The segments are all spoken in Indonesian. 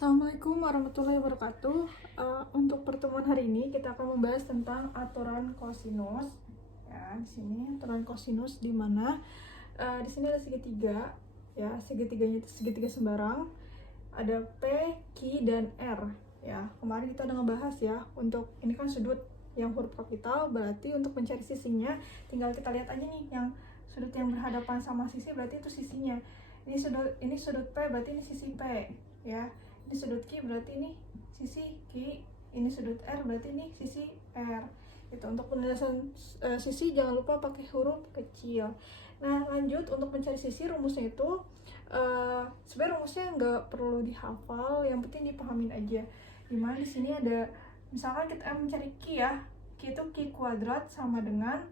Assalamualaikum warahmatullahi wabarakatuh. Untuk pertemuan hari ini kita akan membahas tentang aturan kosinus. Ya, di sini aturan kosinus di mana di sini ada segitiga, ya segitiganya itu segitiga sembarang. Ada P, Q, dan R. Ya, kemarin kita udah ngebahas ya. Untuk ini kan sudut yang huruf kapital, berarti untuk mencari sisinya tinggal kita lihat aja nih yang sudut yang berhadapan sama sisi berarti itu sisinya. Ini sudut P berarti ini sisi P, ya. Ini sudut Q berarti ini sisi Q, ini sudut R berarti ini sisi R. Itu untuk penjelasan sisi jangan lupa pakai huruf kecil. Nah, lanjut untuk mencari sisi, rumusnya itu sebenarnya rumusnya nggak perlu dihafal, yang penting dipahamin aja. Dimana di sini ada, misalkan kita mencari Q ya, Q itu Q kuadrat sama dengan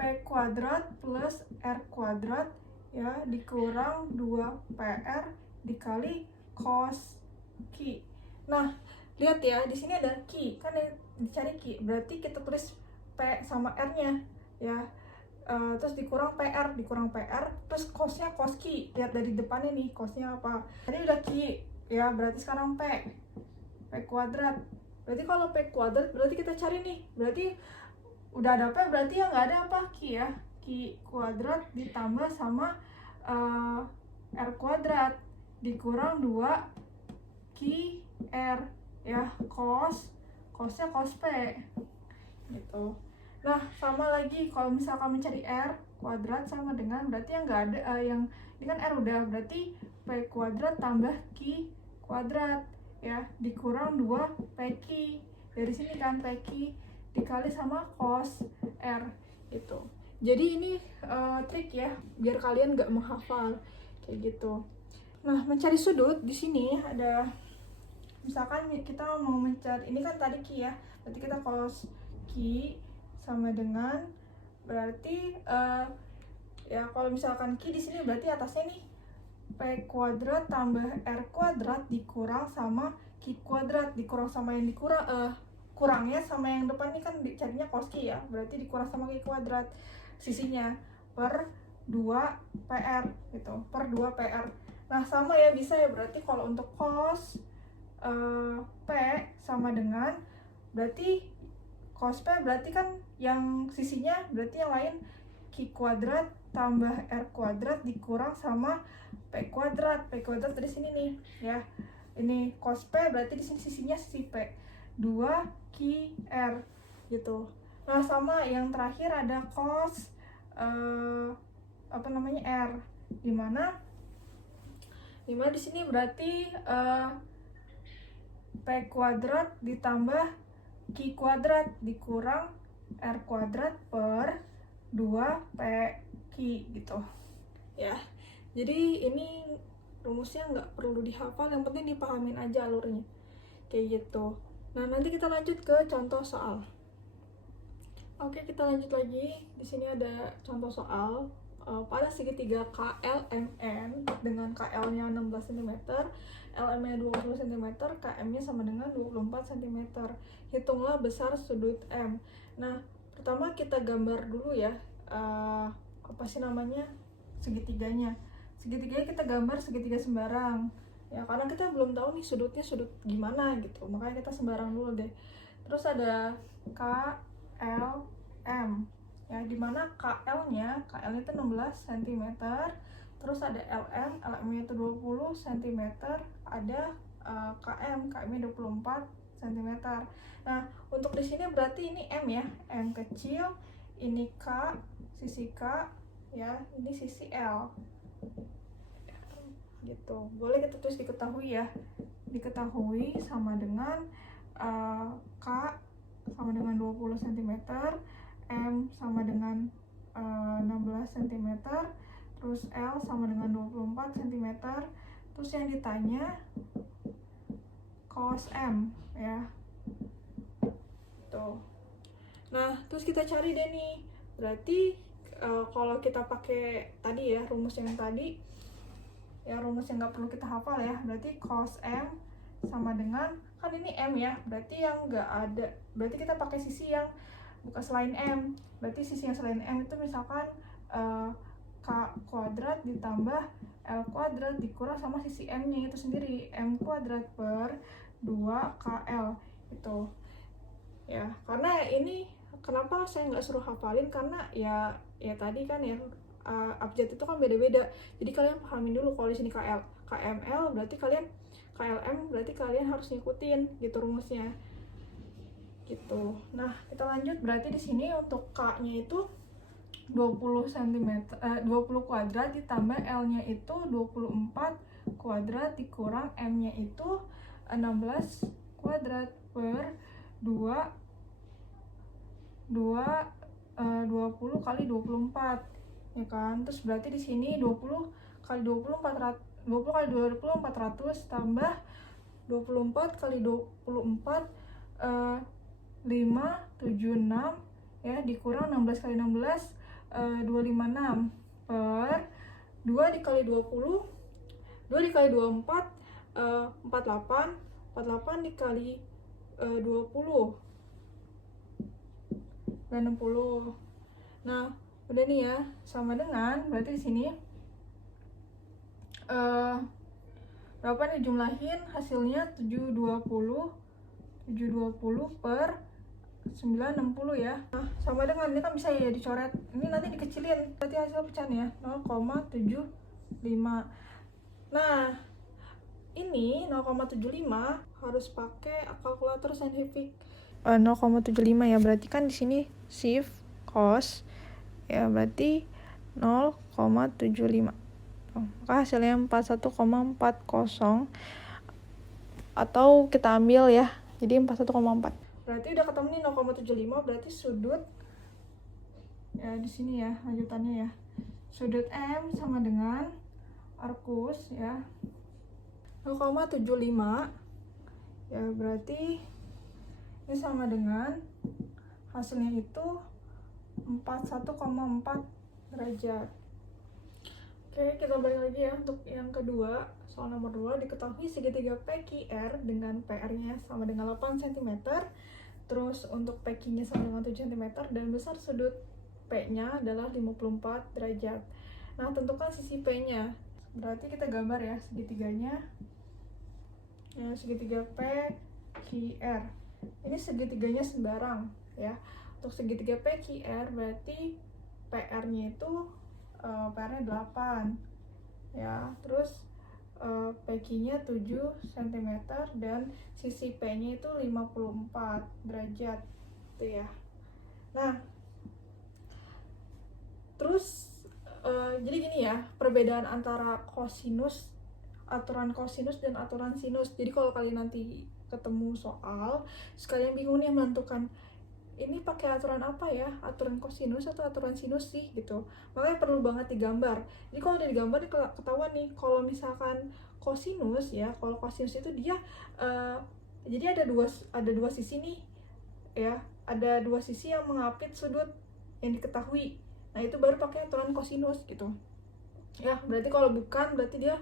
P kuadrat plus R kuadrat ya dikurang 2PR dikali cos Q. Nah, lihat ya, di sini ada Q, kan yang dicari Q, berarti kita tulis P sama R-nya ya. Terus dikurang PR, terus cosnya cos Q. Lihat dari depannya nih, cosnya apa? Tadi udah Q ya, berarti sekarang P kuadrat. Berarti kalau P kuadrat berarti kita cari nih, berarti udah ada P, berarti yang nggak ada apa? Q ya. Q kuadrat ditambah sama R kuadrat dikurang 2 Q R ya, cosnya cos P gitu. Nah, sama lagi kalau misalkan mencari R kuadrat sama dengan, berarti yang nggak ada yang ini kan R udah, berarti P kuadrat tambah Q kuadrat ya dikurang 2 PQ. Dari sini kan PQ dikali sama cos R gitu. Jadi ini trik ya biar kalian nggak menghafal kayak gitu. Nah, mencari sudut di sini ada, misalkan kita mau mencari, ini kan tadi Q ya, berarti kita cos Q sama dengan, berarti ya kalau misalkan Q di sini berarti atasnya nih P kuadrat tambah R kuadrat dikurang sama Q kuadrat dikurang sama yang kurangnya sama yang depan ini kan dicarinya cos Q ya, berarti dikurang sama Q kuadrat sisinya per 2 PR gitu, per 2 PR. Nah, sama ya, bisa ya, berarti kalau untuk cos P sama dengan, berarti cos P berarti kan yang sisinya berarti yang lain Q kuadrat tambah R kuadrat dikurang sama P kuadrat. P kuadrat dari sini nih ya. Ini cos P berarti di sini sisinya sisi P. 2 Q R gitu. Nah, sama yang terakhir ada cos R, dimana di sini berarti P kuadrat ditambah Q kuadrat dikurang R kuadrat per 2 PQ gitu ya. Jadi ini rumusnya nggak perlu dihafal, yang penting dipahamin aja alurnya kayak gitu. Nah, nanti kita lanjut ke contoh soal. Oke, kita lanjut lagi. Di sini ada contoh soal. Pada segitiga KLMN dengan KL-nya 16 cm, LM-nya 20 cm, KM-nya sama dengan 24 cm. Hitunglah besar sudut M. Nah, pertama kita gambar dulu ya, apa sih namanya, segitiganya. Segitiganya kita gambar segitiga sembarang ya, karena kita belum tahu nih sudutnya sudut gimana gitu, makanya kita sembarang dulu deh. Terus ada KLM ya, dimana KL-nya itu 16 cm, terus ada LM-nya itu 20 cm, ada KM-nya 24 cm. Nah, untuk di sini berarti ini M ya, M kecil, ini K, sisi K ya, ini sisi L gitu. Boleh kita tulis diketahui ya, diketahui sama dengan K sama dengan 20 cm, M sama dengan 16 cm, terus L sama dengan 24 cm. Terus yang ditanya cos M ya. Tuh. Nah, terus kita cari deh nih. Berarti kalau kita pakai tadi ya, rumus yang tadi ya, rumus yang nggak perlu kita hafal ya, berarti cos M sama dengan, kan ini M ya, berarti yang nggak ada, berarti kita pakai sisi yang bukan selain M. Berarti sisi yang selain M itu misalkan K kuadrat ditambah L kuadrat dikurang sama sisi M-nya itu sendiri, M kuadrat per 2KL itu ya. Karena ini kenapa saya nggak suruh hafalin, karena ya tadi kan ya abjad itu kan beda-beda, jadi kalian pahamin dulu kalau di sini KML berarti kalian KLM berarti kalian harus ngikutin gitu rumusnya gitu. Nah kita lanjut, berarti di sini untuk K-nya itu 20 cm 20 kuadrat ditambah L-nya itu 24 kuadrat dikurang M-nya itu 16 kuadrat per 20 kali 24 ya kan. Terus berarti di sini 20 kali 20 kali 20 400 tambah 24 kali 24 576 ya dikurang 16 kali 16 256 per 2 dikali 20 2 dikali 24 48 48 dikali 20 dan 60. Nah udah nih ya, sama dengan berarti di sini berapa nih jumlahin hasilnya 720 per 960 ya. Nah sama dengan ini kan bisa ya dicoret, ini nanti dikecilin berarti hasil pecahannya 0,75. Nah ini 0,75 harus pakai kalkulator saintifik. 0,75 ya, berarti kan di sini shift cos ya, berarti 0,75. Maka hasilnya 41,40 atau kita ambil ya, jadi 41,4. Berarti udah ketemu nih 0,75, berarti sudut ya di sini ya lanjutannya ya. Sudut M sama dengan arcus ya 0,75 ya, berarti ini sama dengan hasilnya itu 41,4 derajat. Oke, kita balik lagi ya untuk yang kedua. Soal nomor 2, diketahui segitiga PQR dengan PR-nya sama dengan 8 cm. Terus untuk PQ-nya sama dengan 7 cm dan besar sudut P-nya adalah 54 derajat. Nah, tentukan sisi P-nya. Berarti kita gambar ya segitiganya. Ya, segitiga PQR. Ini segitiganya sembarang ya. Untuk segitiga PQR berarti PR-nya itu PR-nya 8 ya, terus PQ-nya 7 cm dan sisi P-nya itu 54 derajat gitu ya. Nah terus jadi gini ya, perbedaan antara kosinus, aturan kosinus dan aturan sinus. Jadi kalau kalian nanti ketemu soal sekalian bingung nih menentukan ini pakai aturan apa ya, aturan kosinus atau aturan sinus sih gitu, makanya perlu banget digambar. Jadi kalau udah digambar ketahuan nih kalau misalkan kosinus ya, kalau kosinus itu dia jadi ada dua sisi nih ya, ada dua sisi yang mengapit sudut yang diketahui. Nah itu baru pakai aturan kosinus gitu ya. Berarti kalau bukan berarti dia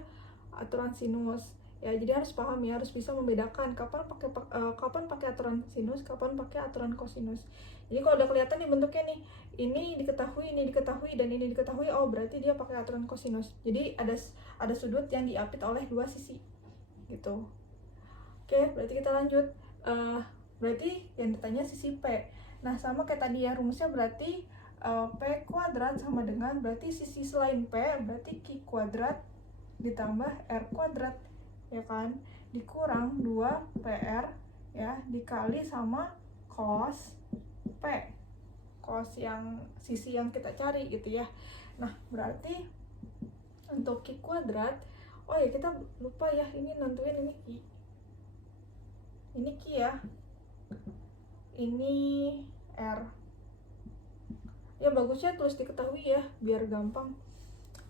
aturan sinus ya. Jadi harus paham ya, harus bisa membedakan kapan pakai aturan sinus, kapan pakai aturan kosinus. Jadi kalau udah kelihatan nih bentuknya nih, ini diketahui, dan ini diketahui, oh berarti dia pakai aturan kosinus. Jadi ada sudut yang diapit oleh dua sisi gitu. Oke, berarti kita lanjut. Berarti yang ditanya sisi P. Nah sama kayak tadi ya rumusnya, berarti P kuadrat sama dengan berarti sisi selain P berarti Q kuadrat ditambah R kuadrat ya kan, dikurang 2 PR ya dikali sama cos P, cos yang sisi yang kita cari gitu ya. Nah berarti untuk Q kuadrat, oh ya kita lupa ya ini nentuin ini Q ya, ini R ya, bagusnya tulis diketahui ya biar gampang.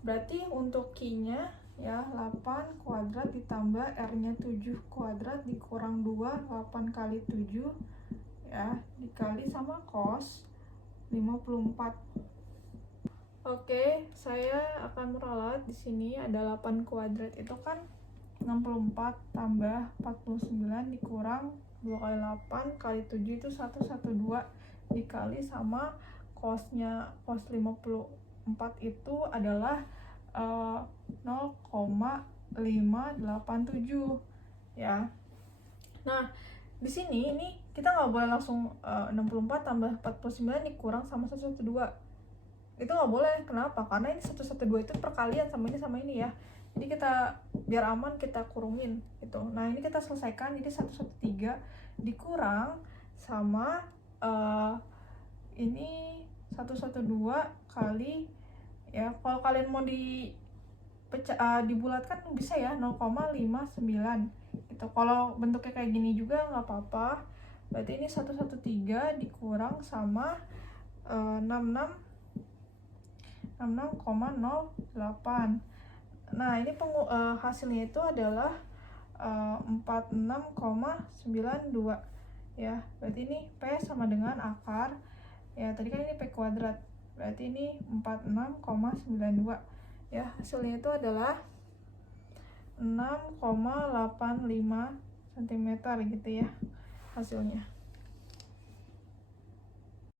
Berarti untuk Q-nya ya 8 kuadrat ditambah R-nya 7 kuadrat dikurang 2, 8 kali 7 ya dikali sama cos 54. Oke, saya akan meralat di sini ada 8 kuadrat itu kan 64 tambah 49 dikurang 2 kali 8 kali 7 itu 112 dikali sama cosnya cos 54 itu adalah 0,587 ya. Nah, di sini ini kita nggak boleh langsung 64 tambah 49 dikurang sama 112. Itu nggak boleh. Kenapa? Karena ini 112 itu perkalian sama ini ya. Jadi kita biar aman kita kurungin gitu. Nah, ini kita selesaikan. Jadi 113 dikurang sama ini 112 kali ya. Kalau kalian mau dibulatkan bisa ya 0,59 gitu. Kalau bentuknya kayak gini juga nggak apa-apa. Berarti ini 113 dikurang sama 66,08. Nah, ini hasilnya itu adalah 46,92 ya. Berarti ini P sama dengan akar ya, tadi kan ini P kuadrat, berarti ini 46,92 ya. Hasilnya itu adalah 6,85 cm gitu ya hasilnya.